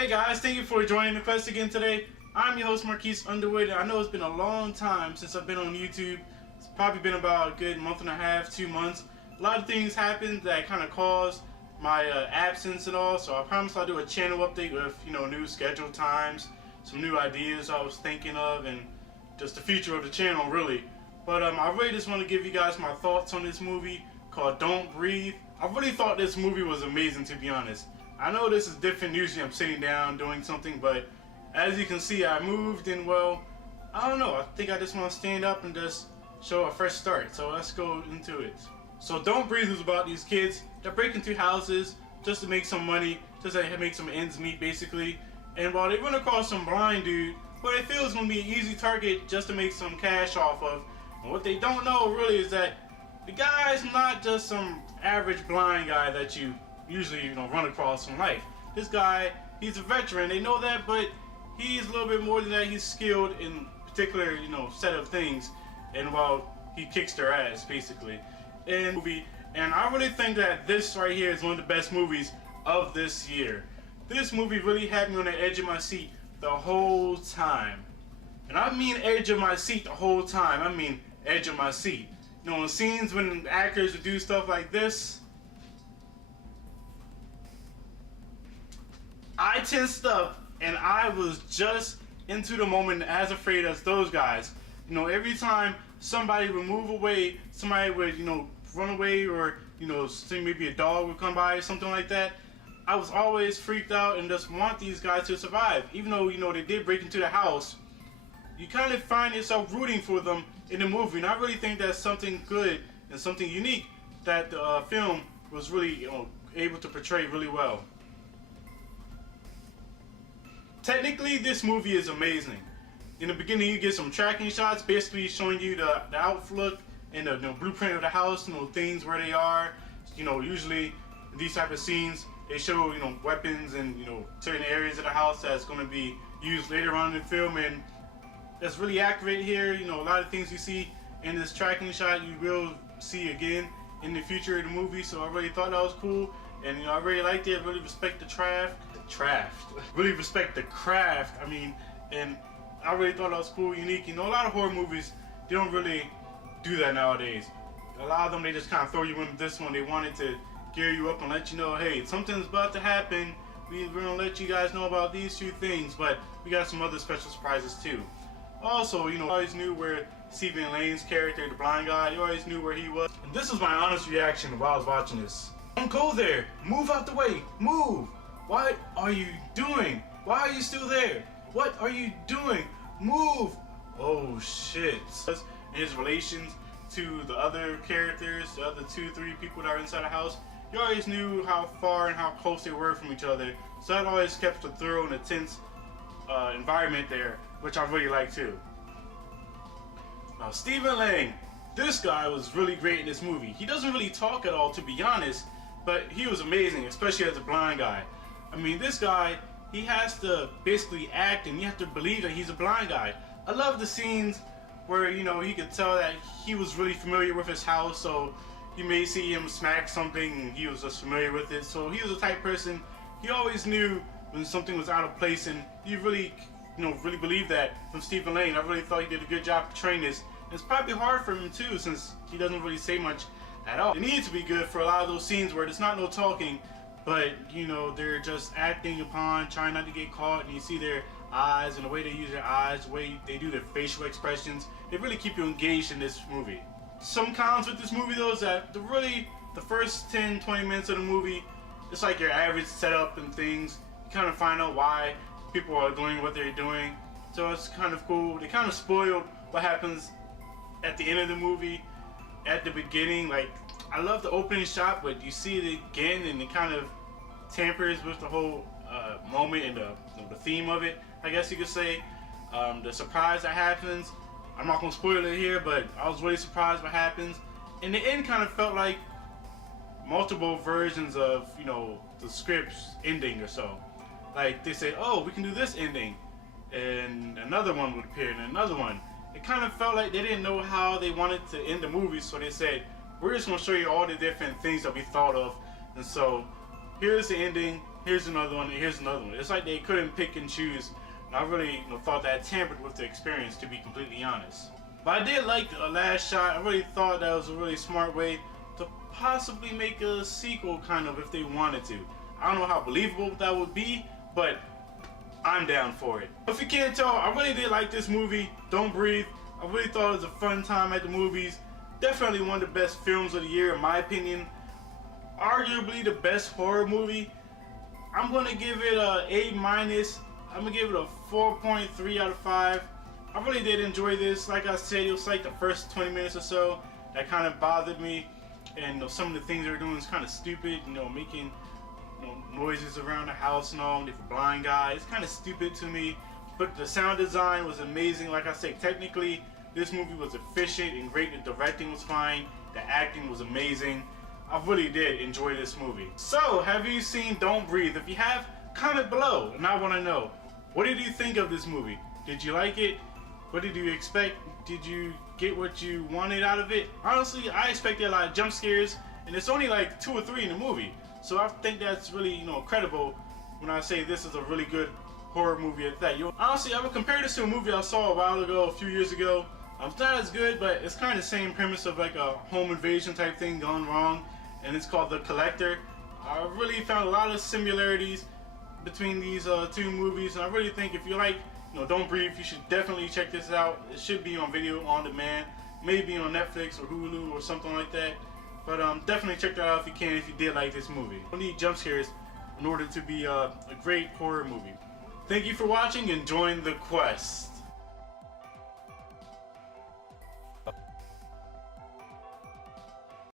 Hey guys, thank you for joining the quest again today. I'm your host Marques Underwood, and I know it's been a long time since I've been on YouTube. It's probably been about a good month and a half, 2 months. A lot of things happened that kind of caused my absence and all, so I promise I'll do a channel update with, new scheduled times, some new ideas I was thinking of, and just the future of the channel really. But I really just want to give you guys my thoughts on this movie called Don't Breathe. I really thought this movie was amazing, to be honest. I know this is different, usually I'm sitting down doing something, but as you can see I moved, and well, I don't know, I think I just want to stand up and just show a fresh start. So let's go into it. So Don't Breathe is about these kids that break into houses just to make some money, just to make some ends meet basically. And while they run across some blind dude who they feel is going to be an easy target just to make some cash off of, and what they don't know really is that the guy's not just some average blind guy that you usually run across in life. This guy, he's a veteran, they know that, but he's a little bit more than that. He's skilled in particular set of things, and well, he kicks their ass basically in movie. And I really think that this right here is one of the best movies of this year. This movie really had me on the edge of my seat the whole time, and I mean edge of my seat the whole time. I mean edge of my seat. In scenes when actors would do stuff like this, I tensed up and I was just into the moment, as afraid as those guys. Every time somebody would move away, somebody would run away, or maybe a dog would come by or something like that, I was always freaked out and just want these guys to survive. Even though they did break into the house, you kind of find yourself rooting for them in the movie. And I really think that's something good and something unique that the film was really able to portray really well. Technically, this movie is amazing. In the beginning, you get some tracking shots, basically showing you the outlook and the blueprint of the house, things where they are. Usually these type of scenes, they show weapons and certain areas of the house that's going to be used later on in the film, and that's really accurate here. A lot of things you see in this tracking shot, you will see again in the future of the movie. So I really thought that was cool, and I really liked it. I really respect the really respect the craft. And I really thought that was cool, unique. A lot of horror movies, they don't really do that nowadays. A lot of them, they just kind of throw you into this one. They wanted to gear you up and let you know, hey, something's about to happen. We're gonna let you guys know about these two things, but we got some other special surprises too. Also, I always knew where Stephen Lane's character, the blind guy, you always knew where he was. And this was my honest reaction while I was watching this. Don't go there. Move out the way. Move. What are you doing? Why are you still there? What are you doing? Move. Oh shit. In his relations to the other characters, the other 2-3 people that are inside the house, you always knew how far and how close they were from each other. So that always kept a thorough and intense environment there, which I really like too. Now Stephen Lang, this guy was really great in this movie. He doesn't really talk at all, to be honest, but he was amazing, especially as a blind guy. This guy, he has to basically act, and you have to believe that he's a blind guy. I love the scenes where he could tell that he was really familiar with his house, so you may see him smack something and he was just familiar with it. So he was the type person, he always knew when something was out of place, and you really really believe that from Stephen Lang. I really thought he did a good job portraying this. And it's probably hard for him too, since he doesn't really say much at all. It needs to be good for a lot of those scenes where there's not no talking, but they're just acting upon, trying not to get caught, and you see their eyes and the way they use their eyes, the way they do their facial expressions. They really keep you engaged in this movie. Some cons with this movie though is that the first 10-20 minutes of the movie, it's like your average setup and things. You kind of find out why people are doing what they're doing, so it's kind of cool. They kind of spoiled what happens at the end of the movie. At the beginning, like, I love the opening shot, but you see it again and it kind of tampers with the whole moment and the theme of it, I guess you could say. The surprise that happens, I'm not going to spoil it here, but I was really surprised what happens. And the end kind of felt like multiple versions of the script's ending or so. Like, they said, oh, we can do this ending, and another one would appear, and another one. It kind of felt like they didn't know how they wanted to end the movie, so they said, we're just going to show you all the different things that we thought of. And so here's the ending, here's another one, and here's another one. It's like they couldn't pick and choose. And I really thought that tampered with the experience, to be completely honest. But I did like the last shot. I really thought that was a really smart way to possibly make a sequel, kind of, if they wanted to. I don't know how believable that would be, but I'm down for it. If you can't tell, I really did like this movie, Don't Breathe. I really thought it was a fun time at the movies. Definitely one of the best films of the year, in my opinion. Arguably the best horror movie. I'm gonna give it a A-. I'm gonna give it a 4.3 out of 5. I really did enjoy this. Like I said, it was like the first 20 minutes or so that kind of bothered me, and some of the things they were doing is kind of stupid. Making noises around the house and all. They were blind guys. It's kind of stupid to me. But the sound design was amazing. Like I said, technically, this movie was efficient and great. The directing was fine. The acting was amazing. I really did enjoy this movie. So, have you seen Don't Breathe? If you have, comment below, and I want to know, what did you think of this movie? Did you like it? What did you expect? Did you get what you wanted out of it? Honestly, I expected a lot of jump scares, and it's only like 2 or 3 in the movie. So I think that's really, credible when I say this is a really good horror movie at that. Honestly, I would compare this to a movie I saw a while ago, a few years ago. It's not as good, but it's kind of the same premise of like a home invasion type thing gone wrong, and it's called The Collector. I really found a lot of similarities between these 2 movies, and I really think if you like Don't Breathe, you should definitely check this out. It should be on video on demand, maybe on Netflix or Hulu or something like that. But definitely check that out if you can, if you did like this movie. You don't need jump scares in order to be a great horror movie. Thank you for watching and join the quest.